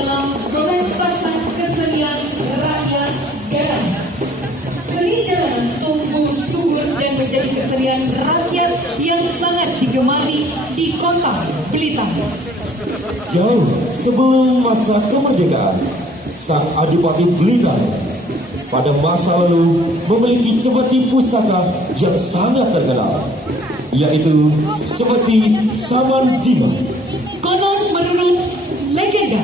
dalam pementasan kesenian rakyat jalan. Seni jalanan tumbuh subur dan menjadi kesenian rakyat yang sangat digemari di kota Blitar. Jauh sebelum masa kemerdekaan, Sang Adipati Blitar pada masa lalu memiliki cemeti pusaka yang sangat terkenal, yaitu cemeti Samandima. Konon menurut legenda,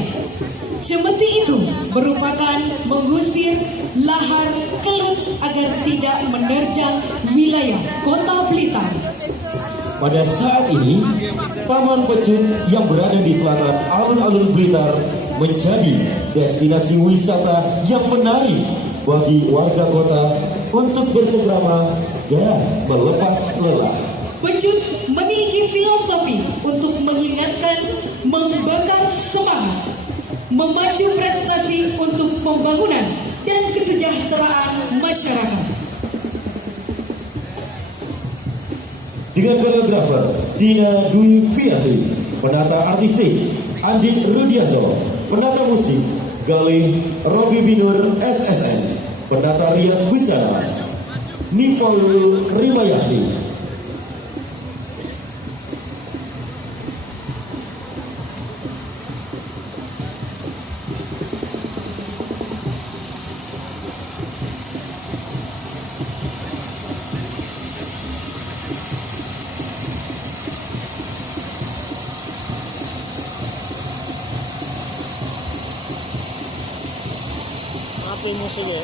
cemeti itu merupakan mengusir lahar kelut agar tidak menerjang wilayah kota Blitar. Pada saat ini, Taman Pecut yang berada di selatan alun-alun Blitar menjadi destinasi wisata yang menarik bagi warga kota untuk bercengkrama dan melepas lelah. Pecut memiliki filosofi untuk mengingatkan, membakar semangat, memacu prestasi untuk pembangunan dan kesejahteraan masyarakat. Dengan koreografer Dina Dwi Fianti, penata artistik Andit Rudianto, penata musik Galih Robi Binur SSN, penata rias busana Nifaul Rimayati. Apa yang musiknya?